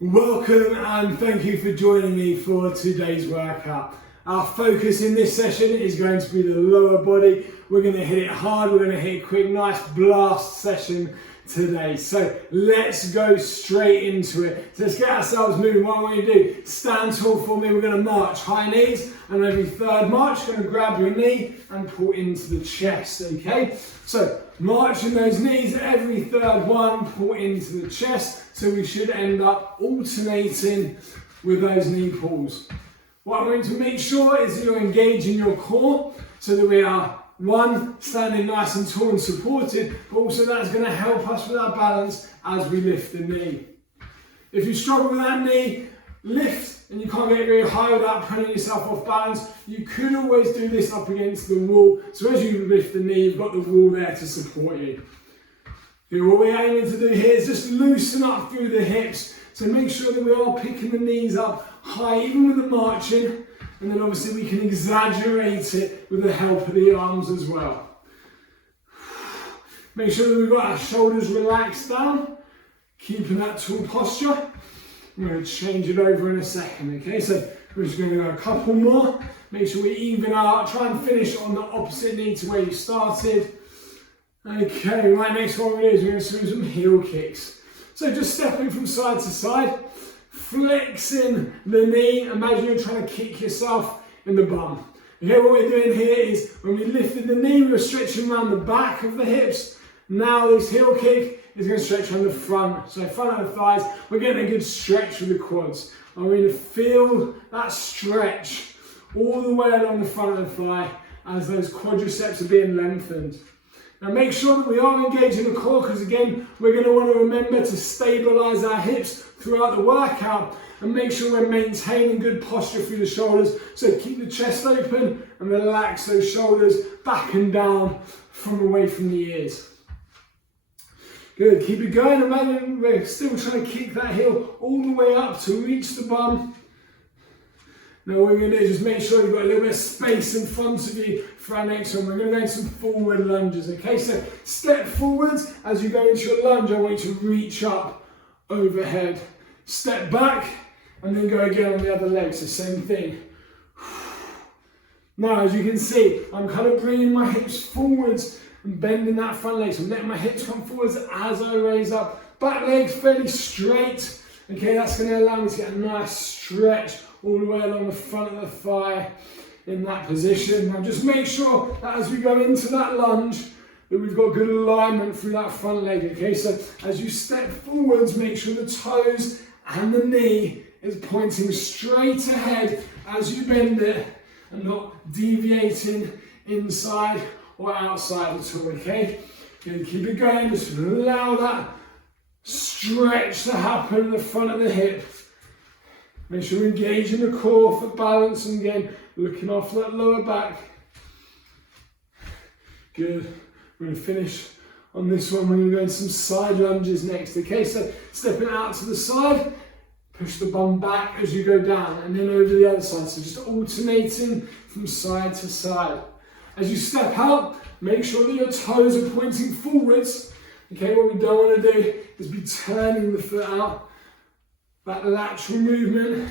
Welcome and thank you for joining me for today's workout. Our focus in this session is going to be the lower body. We're going to hit it hard, we're going to hit a quick, nice blast session today. So let's go straight into it. So let's get ourselves moving. What I want you to do, stand tall for me. We're going to march high knees, and every third march, you're going to grab your knee and pull into the chest, okay? So marching those knees, every third one, pull into the chest. So we should end up alternating with those knee pulls. What I'm going to make sure is that you're engaging your core so that we are, one, standing nice and tall and supported, but also that's going to help us with our balance as we lift the knee. If you struggle with that knee lift and you can't get very high without putting yourself off balance, you could always do this up against the wall. So as you lift the knee, you've got the wall there to support you. Okay, what we're aiming to do here is just loosen up through the hips. So make sure that we are picking the knees up high, even with the marching. And then obviously we can exaggerate it with the help of the arms as well. Make sure that we've got our shoulders relaxed down, keeping that tall posture. I'm going to change it over in a second, okay? So we're just going to go a couple more. Make sure we even out, try and finish on the opposite knee to where you started. Okay, right, next one we're going to do is we're going to do some heel kicks. So just stepping from side to side, flexing the knee. Imagine you're trying to kick yourself in the bum. Okay, what we're doing here is when we lifted the knee, we were stretching around the back of the hips. Now this heel kick is going to stretch on the front. So front of the thighs, we're getting a good stretch with the quads. I'm going to feel that stretch all the way along the front of the thigh as those quadriceps are being lengthened. Now make sure that we are engaging the core, because again, we're going to want to remember to stabilize our hips throughout the workout and make sure we're maintaining good posture through the shoulders. So keep the chest open and relax those shoulders back and down from away from the ears. Good, keep it going. Imagine we're still trying to kick that heel all the way up to reach the bum. Now what we're going to do is just make sure you've got a little bit of space in front of you for our next one. We're going to go into some forward lunges, okay? So step forwards. As you go into your lunge, I want you to reach up overhead. Step back and then go again on the other leg, so same thing. Now as you can see, I'm kind of bringing my hips forwards and bending that front leg. So I'm letting my hips come forwards as I raise up. Back leg fairly straight. Okay, that's going to allow me to get a nice stretch all the way along the front of the thigh in that position. Now just make sure that as we go into that lunge, that we've got good alignment through that front leg, okay? So as you step forwards, make sure the toes and the knee is pointing straight ahead as you bend it and not deviating inside or outside at all, okay? Good, keep it going, just allow that stretch to happen in the front of the hip. Make sure we're engaging the core for balance, and again, looking after that lower back. Good. We're going to finish on this one. We're going to go into some side lunges next. Okay, so stepping out to the side, push the bum back as you go down, and then over the other side. So just alternating from side to side. As you step out, make sure that your toes are pointing forwards. Okay, what we don't want to do is be turning the foot out. That lateral movement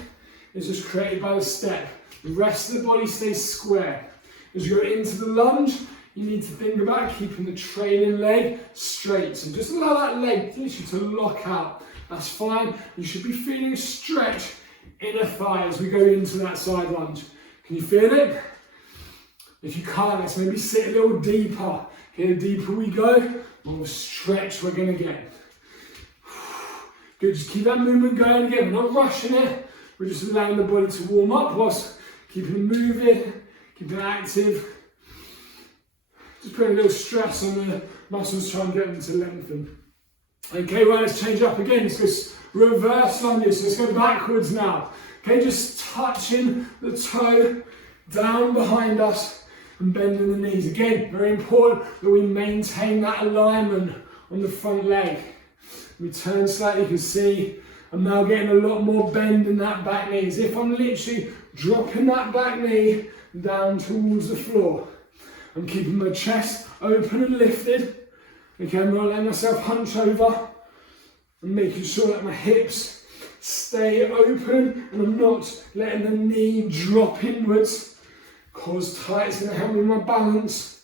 is just created by the step. The rest of the body stays square. As you go into the lunge, you need to think about keeping the trailing leg straight. So just allow that leg literally to lock out. That's fine. You should be feeling stretch inner thigh as we go into that side lunge. Can you feel it? If you can't, let's maybe sit a little deeper. Okay, the deeper we go, the more stretch we're going to get. Good, just keep that movement going again. We're not rushing it. We're just allowing the body to warm up whilst keeping it moving, keeping it active. Just putting a little stress on the muscles, trying to get them to lengthen. Okay, right, let's change up again. Let's go reverse lunges. So let's go backwards now. Okay, just touching the toe down behind us and bending the knees. Again, very important that we maintain that alignment on the front leg. We turn slightly, you can see I'm now getting a lot more bend in that back knee, as if I'm literally dropping that back knee down towards the floor. I'm keeping my chest open and lifted. Okay, I'm not letting myself hunch over. I'm making sure that my hips stay open and I'm not letting the knee drop inwards. Cause tight is going to help me with my balance.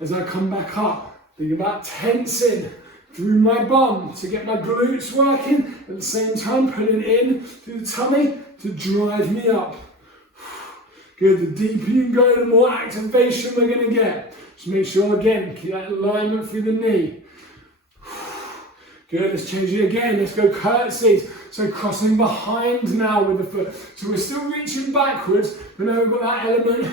As I come back up, think about tensing through my bum to get my glutes working, at the same time putting it in through the tummy to drive me up. Good, the deeper you go, the more activation we're going to get. Just make sure again, keep that alignment through the knee. Good, let's change it again, let's go curtsies. So crossing behind now with the foot. So we're still reaching backwards, but now we've got that element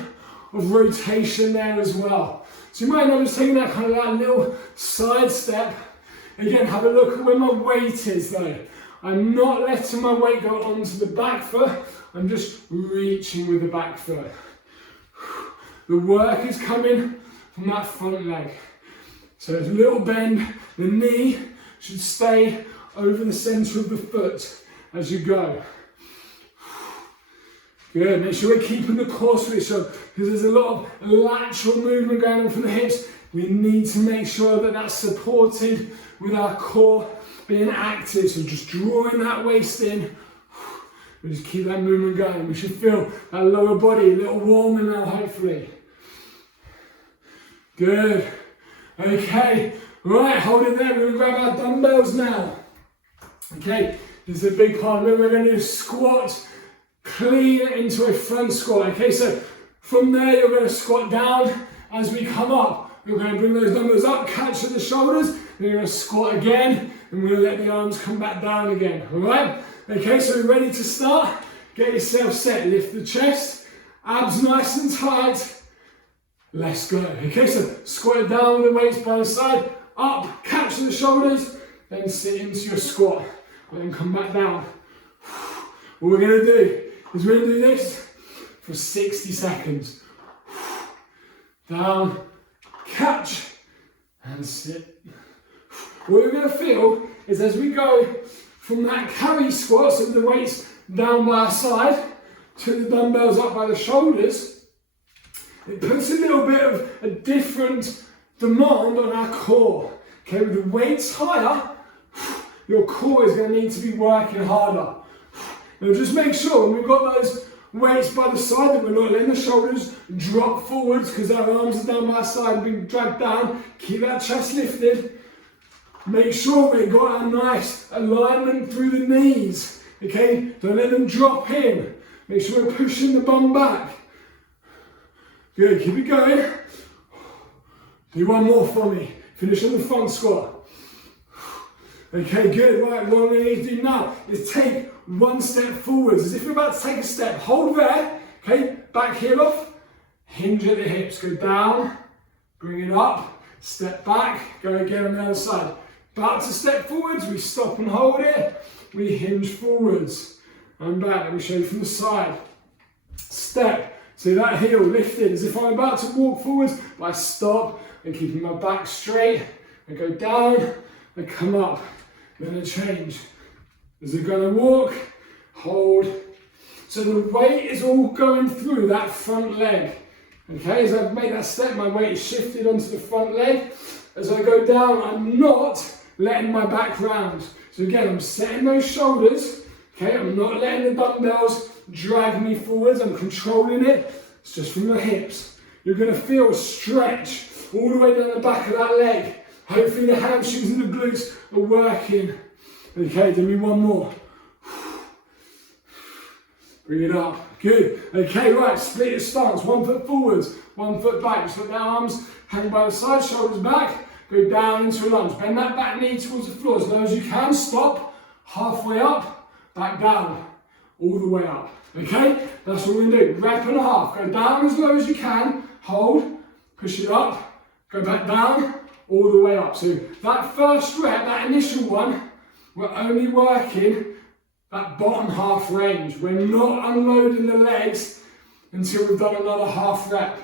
of rotation there as well. So you might notice taking that kind of that little side step. Again, have a look at where my weight is though. I'm not letting my weight go onto the back foot, I'm just reaching with the back foot. The work is coming from that front leg. So there's a little bend, the knee should stay over the centre of the foot as you go. Good, make sure we're keeping the core switch on because there's a lot of lateral movement going on from the hips. We need to make sure that that's supported with our core being active. So just drawing that waist in, we just keep that movement going. We should feel that lower body a little warmer now, hopefully. Good. Okay, right, hold it there. We're going to grab our dumbbells now. Okay, this is a big part. Then we're going to do a squat clean into a front squat. Okay, so from there you're going to squat down as we come up. We're going to bring those dumbbells up, catch at the shoulders, then you're going to squat again, and we're going to let the arms come back down again. Alright? Okay, so we're ready to start. Get yourself set. Lift the chest, abs nice and tight. Let's go. Okay, so squat down with the weights by the side, up, catch at the shoulders, then sit into your squat, and then come back down. What we're going to do is we're going to do this for 60 seconds. Down, catch, and sit. What we're going to feel is as we go from that carry squat, so the weights down by our side, to the dumbbells up by the shoulders, it puts a little bit of a different demand on our core. Okay, with the weights higher, your core is going to need to be working harder. Now just make sure when we've got those weights by the side that we're not letting the shoulders drop forwards because our arms are down by our side and being dragged down. Keep that chest lifted. Make sure we've got our nice alignment through the knees. Okay, don't let them drop in. Make sure we're pushing the bum back. Good, keep it going. Do one more for me. Finish on the front squat. Okay, good. Right, what I'm going to need to do now is take one step forwards, as if you're about to take a step. Hold there, okay, back heel off, hinge at the hips, go down, bring it up, step back, go again on the other side. About to step forwards, we stop and hold it, we hinge forwards, and back, let me show you from the side. Step, so that heel lifted, as if I'm about to walk forwards, but I stop and keeping my back straight, I go down, I come up, then I change. As we're going to walk, hold. So the weight is all going through that front leg. Okay, as I've made that step, my weight is shifted onto the front leg. As I go down, I'm not letting my back round. So again, I'm setting those shoulders. Okay, I'm not letting the dumbbells drag me forwards. I'm controlling it. It's just from the hips. You're going to feel a stretch all the way down the back of that leg. Hopefully the hamstrings and the glutes are working. Okay, do me one more. Bring it up. Good. Okay, right, split your stance. 1 foot forwards, 1 foot back. Just let the arms hang by the side, shoulders back. Go down into a lunge. Bend that back knee towards the floor as low as you can. Stop. Halfway up, back down. All the way up. Okay? That's what we're going to do. Rep and a half. Go down as low as you can. Hold. Push it up. Go back down. All the way up. So that first rep, that initial one, we're only working that bottom half range. We're not unloading the legs until we've done another half rep.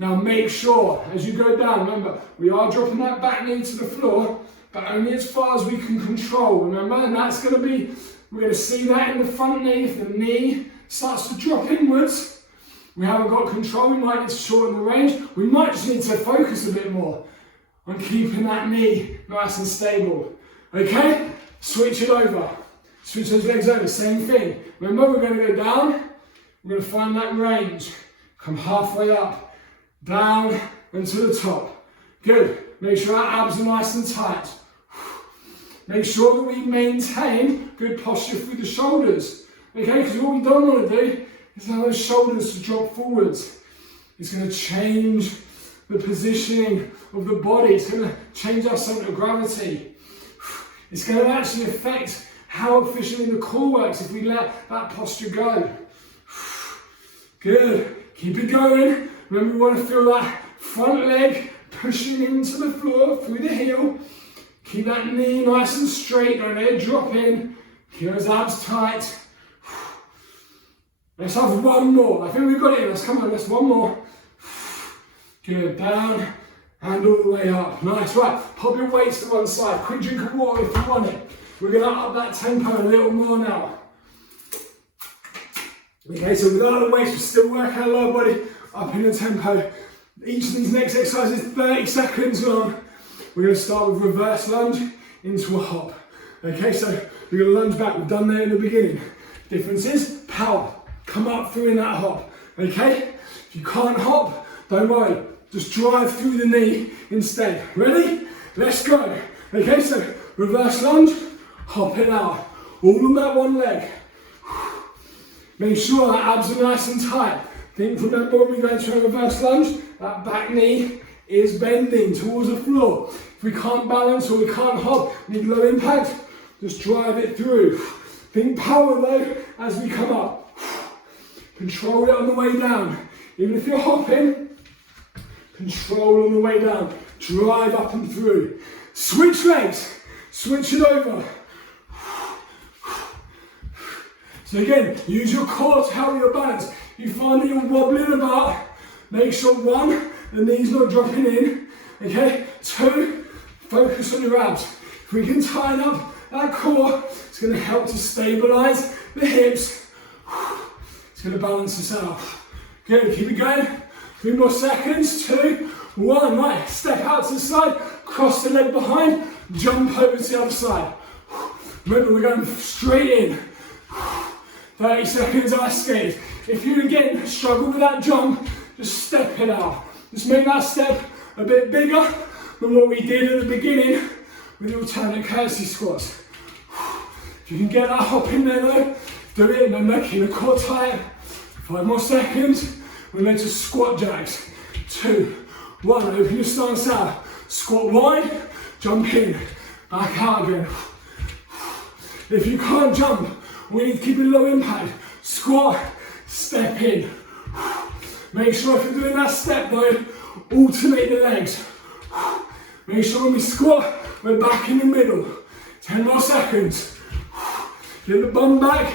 Now make sure, as you go down, remember, we are dropping that back knee to the floor, but only as far as we can control, remember? And that's going to be, we're going to see that in the front knee. If the knee starts to drop inwards, we haven't got control, we might need to shorten the range. We might just need to focus a bit more. on keeping that knee nice and stable. Okay? Switch it over. Switch those legs over, same thing. Remember, we're going to go down, we're going to find that range. Come halfway up, down and to the top. Good. Make sure our abs are nice and tight. Make sure that we maintain good posture through the shoulders. Okay, because what we don't want to do is allow those shoulders to drop forwards. It's going to change the positioning of the body. It's going to change our centre of gravity. It's going to actually affect how efficiently the core works if we let that posture go. Good. Keep it going. Remember, we want to feel that front leg pushing into the floor through the heel. Keep that knee nice and straight. Don't let it drop in. Keep those abs tight. Let's have one more. I think we've got it. Let's come on. Let's one more. Good. Down and all the way up. Nice. Right. Pop your weights to one side. Quick drink of water if you want it. We're going to up that tempo a little more now. Okay, so without the weights, we're still working our lower body up in the tempo. Each of these next exercises is 30 seconds long. We're going to start with reverse lunge into a hop. Okay, so we're going to lunge back. We've done that in the beginning. Difference is power. Come up through in that hop. Okay? If you can't hop, don't worry. Just drive through the knee instead. Ready? Let's go. Okay, so reverse lunge, hop it out. All on that one leg. Make sure that abs are nice and tight. Remember when we go into a reverse lunge, that back knee is bending towards the floor. If we can't balance or we can't hop, need low impact, just drive it through. Think power though as we come up. Control it on the way down. Even if you're hopping, control on the way down. Drive up and through. Switch legs. Switch it over. So again, use your core to help your balance. You find that you're wobbling about, make sure one, the knee's not dropping in, okay? Two, focus on your abs. If we can tighten up that core, it's going to help to stabilise the hips. It's going to balance us out. Good, keep it going. 3 more seconds, 2, 1. Right, step out to the side, cross the leg behind, jump over to the other side. Remember, we're going straight in. 30 seconds ice skate. If you again struggle with that jump, just step it out. Just make that step a bit bigger than what we did at the beginning with the alternate courtesy squats. If you can get that hop in there though, do it. Remember, keep the core tight. 5 more seconds. We're going to squat jacks. 2, 1. Open your stance out. Squat wide, jump in, back out again. If you can't jump, we need to keep it low impact. Squat, step in. Make sure if you're doing that step though, alternate the legs. Make sure when we squat, we're back in the middle. 10 more seconds. Get the bum back,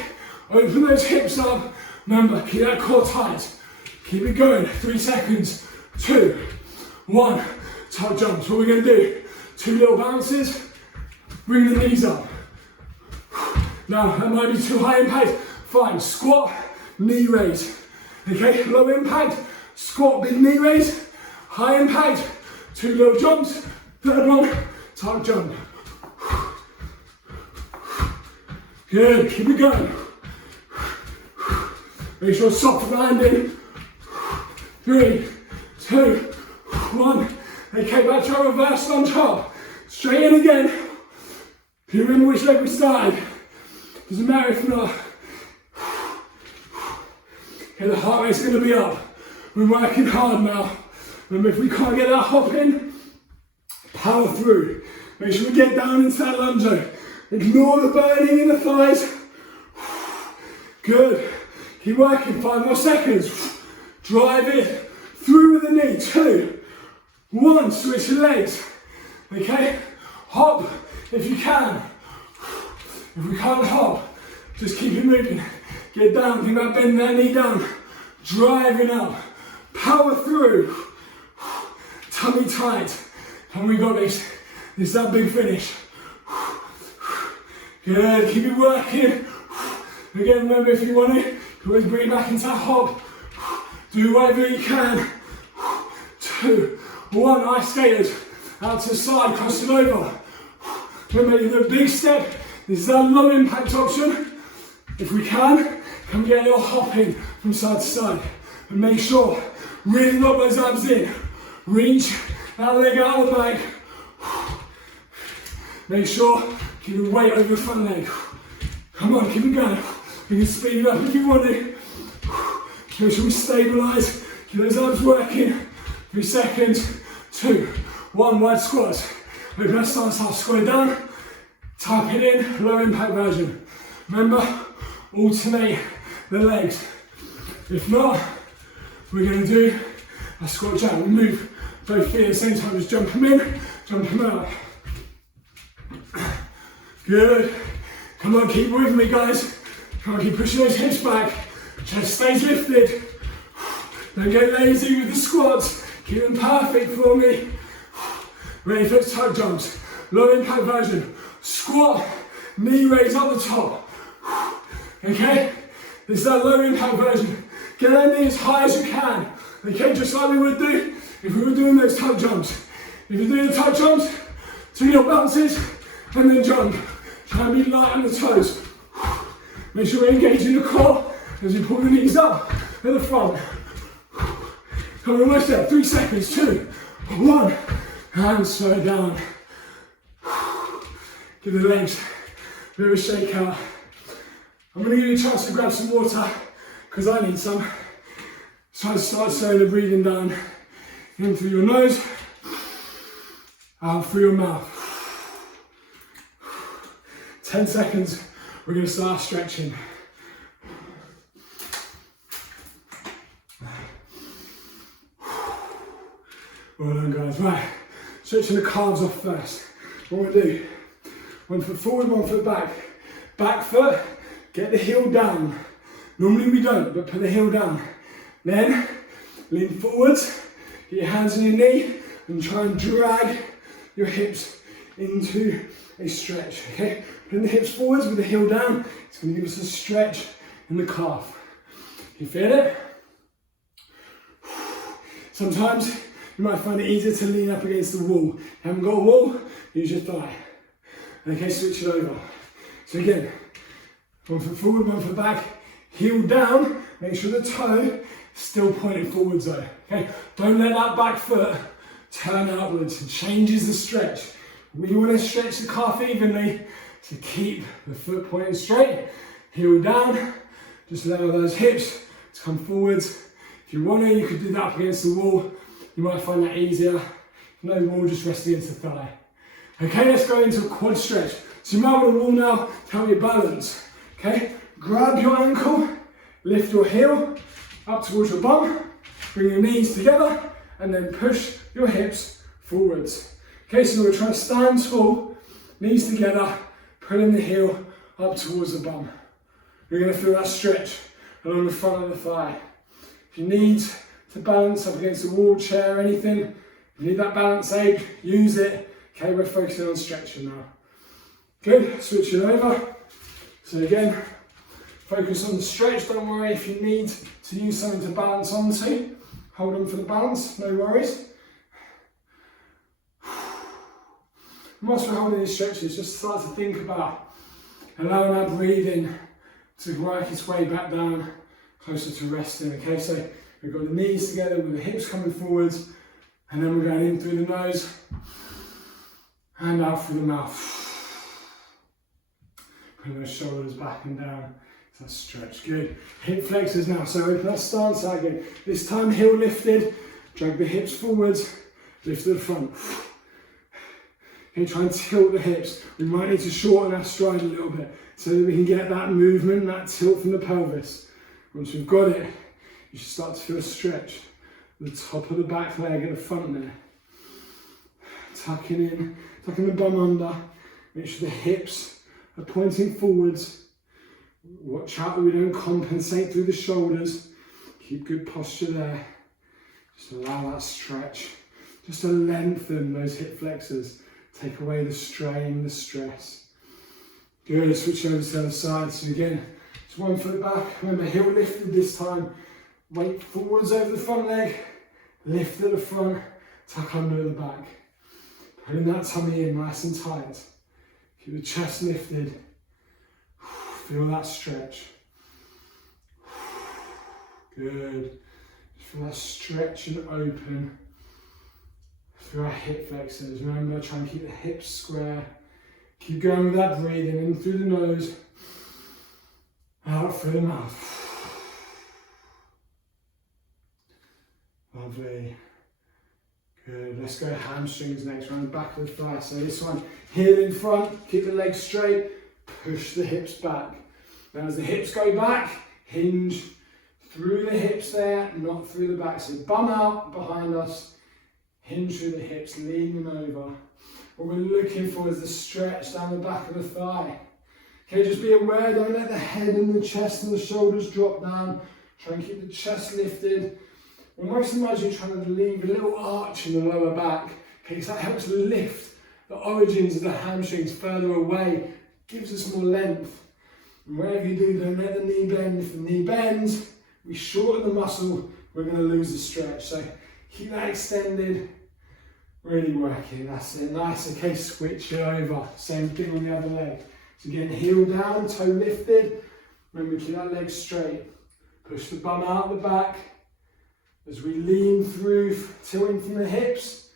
open those hips up. Remember, keep that core tight. Keep it going, 3 seconds. 2, 1, top jumps. What we're gonna do, 2 little bounces, bring the knees up. Now, that might be too high impact. Fine, squat, knee raise. Okay, low impact, squat, big knee raise. High impact, 2 little jumps. Third one, top jump. Good, keep it going. Make sure soft landing. 3, 2, 1. Okay, back to our reverse lunge hop. Straight in again. If you remember which leg we started, doesn't matter if not. Okay, the heart rate's going to be up. We're working hard now. Remember, if we can't get that hop in, power through. Make sure we get down into that lunge. Ignore the burning in the thighs. Good. Keep working. 5 more seconds. Drive it through with the knee. 2, 1. Switch your legs. Okay? Hop if you can. If we can't hop, just keep it moving. Get down, think about bending that knee down. Driving up. Power through. Tummy tight. And we got this. This is that big finish. Good, keep it working. Again, remember if you want it, you can always bring it back into that hop. Do whatever you can. 2, 1, ice skaters. out to the side, crossing over. Remember, you do a big step. This is our low impact option. If we can we get a little hopping from side to side. And make sure, really lock those abs in. Reach that leg out of the back. Make sure, keep the weight over the front leg. Come on, keep it going. You can speed it up if you want to. Make sure we stabilise. Keep those arms working. 3 seconds. 2, 1, wide squats. We're going to start square down. Type it in, low impact version. Remember, alternate the legs. If not, we're going to do a squat jump. We move both feet at the same time, just jump them in, jump them out. Good. Come on, keep with me, guys. Come on, keep pushing those hips back. Chest stays lifted. Don't get lazy with the squats. Keep them perfect for me. Ready for those tuck jumps. Low impact version. Squat, knee raise up the top. Okay? This is our low impact version. Get that knee as high as you can. Okay, just like we would do if we were doing those tuck jumps. If you're doing the tuck jumps, do your bounces and then jump. Try and be light on the toes. Make sure we're engaging the core as you pull the knees up at the front. Come on, almost there. 3 seconds. 2, 1. And slow down. Give the legs a bit of a shake out. I'm going to give you a chance to grab some water because I need some. So start slowly breathing down in through your nose, out through your mouth. 10 seconds, we're going to start stretching. Well done, guys. Right, stretching the calves off first. What we do, 1 foot forward, 1 foot back. Back foot, get the heel down. Normally we don't, but put the heel down. Then, lean forwards, get your hands on your knee, and try and drag your hips into a stretch, okay? Putting the hips forwards with the heel down, it's going to give us a stretch in the calf. You feel it? Sometimes you might find it easier to lean up against the wall. If you haven't got a wall, use your thigh. Okay, switch it over. So again, 1 foot forward, 1 foot back, heel down, make sure the toe is still pointing forwards though, okay? Don't let that back foot turn outwards, it changes the stretch. We want to stretch the calf evenly to keep the foot pointing straight, heel down, just allow those hips to come forwards. If you want to, you could do that up against the wall, you might find that easier. If no wall, just rest against the thigh. Okay, let's go into a quad stretch. So you might want a wall now to help you balance. Okay, grab your ankle, lift your heel up towards your bum, bring your knees together, and then push your hips forwards. Okay, so we're trying to stand tall, knees together, pulling the heel up towards the bum. You're going to feel that stretch along the front of the thigh. If you need to balance up against a wall, chair, anything, if you need that balance aid, use it. Okay, we're focusing on stretching now. Good, switch it over. So again, focus on the stretch, don't worry if you need to use something to balance onto. Hold on for the balance, no worries. Whilst we're holding these stretches, just start to think about allowing our breathing to work its way back down, closer to resting, okay? So we've got the knees together with the hips coming forwards, and then we're going in through the nose, and out through the mouth. Put those shoulders back and down. So that's stretch. Good. Hip flexors now. So open that stance out again. This time heel lifted. Drag the hips forwards. Lift to the front. Okay, try and tilt the hips. We might need to shorten our stride a little bit so that we can get that movement, that tilt from the pelvis. Once we've got it, you should start to feel a stretch. The top of the back leg at the front there. Tucking in, tucking the bum under. Make sure the hips are pointing forwards. Watch out that we don't compensate through the shoulders. Keep good posture there. Just allow that stretch. Just to lengthen those hip flexors. Take away the strain, the stress. Good, switch over to the other side. So again, just 1 foot back. Remember, heel lifted this time. Weight forwards over the front leg. Lift at the front, tuck under the back. Pulling that tummy in nice and tight. Keep the chest lifted. Feel that stretch. Good. Feel that stretch and open through our hip flexors. Remember, try and keep the hips square. Keep going with that breathing in through the nose, out through the mouth. Lovely. Good. Let's go hamstrings next, around the back of the thigh. So this one, heel in front, keep the legs straight, push the hips back. Now as the hips go back, hinge through the hips there, not through the back. So bum out behind us, hinge through the hips, leaning over. What we're looking for is the stretch down the back of the thigh. Okay, just be aware, don't let the head and the chest and the shoulders drop down. Try and keep the chest lifted. Almost imagine you're trying to leave a little arch in the lower back. Okay, so that helps lift the origins of the hamstrings further away, gives us more length. And wherever you do, don't let the knee bend. If the knee bends, we shorten the muscle, we're going to lose the stretch. So keep that extended, really working, that's it, nice. Okay, switch it over, same thing on the other leg. So again, heel down, toe lifted, remember keep that leg straight. Push the bum out the back. As we lean through, tilting from the hips,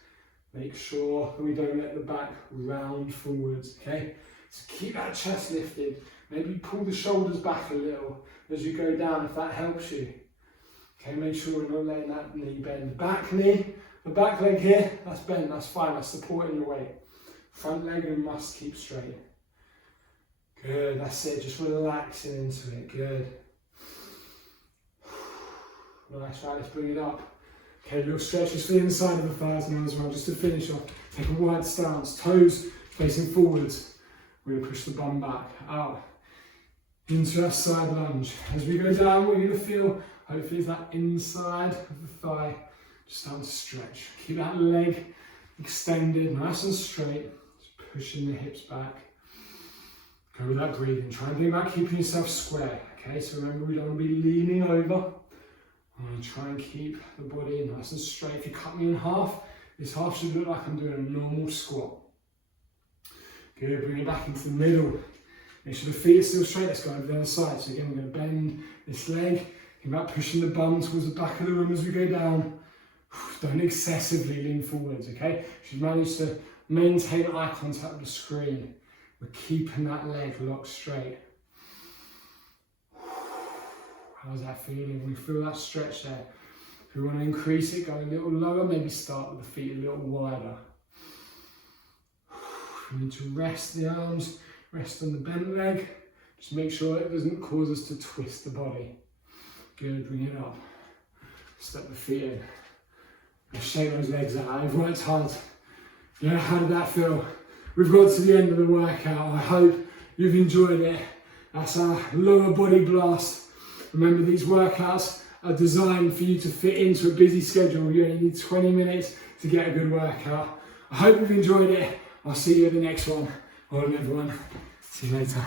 make sure that we don't let the back round forwards, okay? So keep that chest lifted. Maybe pull the shoulders back a little as you go down if that helps you. Okay, make sure we're not letting that knee bend. Back knee, the back leg here, that's bent, that's fine, that's supporting the weight. Front leg we must keep straight. Good, that's it, just relaxing into it, good. Nice, right, let's bring it up. Okay, little stretches for the inside of the thighs now as well, just to finish off. Take a wide stance, toes facing forwards. We're going to push the bum back, out, into our side lunge. As we go down, we're going to feel, hopefully, that inside of the thigh just starting to stretch. Keep that leg extended, nice and straight, just pushing the hips back. Go with that breathing, try and think about keeping yourself square. Okay, so remember, we don't want to be leaning over. I'm going to try and keep the body nice and straight. If you cut me in half, this half should look like I'm doing a normal squat. Good, bring it back into the middle. Make sure the feet are still straight. Let's go over the other side. So again, we're going to bend this leg. Think about pushing the bum towards the back of the room as we go down. Don't excessively lean forwards, okay? If you manage to maintain eye contact with the screen, we're keeping that leg locked straight. How's that feeling? We feel that stretch there. If we want to increase it, go a little lower, maybe start with the feet a little wider. We need to rest the arms, rest on the bent leg. Just make sure it doesn't cause us to twist the body. Good, bring it up. Step the feet in. Let's shake those legs out. I've worked hard. Yeah, how did that feel? We've got to the end of the workout. I hope you've enjoyed it. That's our lower body blast. Remember, these workouts are designed for you to fit into a busy schedule. You only need 20 minutes to get a good workout. I hope you've enjoyed it. I'll see you at the next one. All right, everyone. See you later.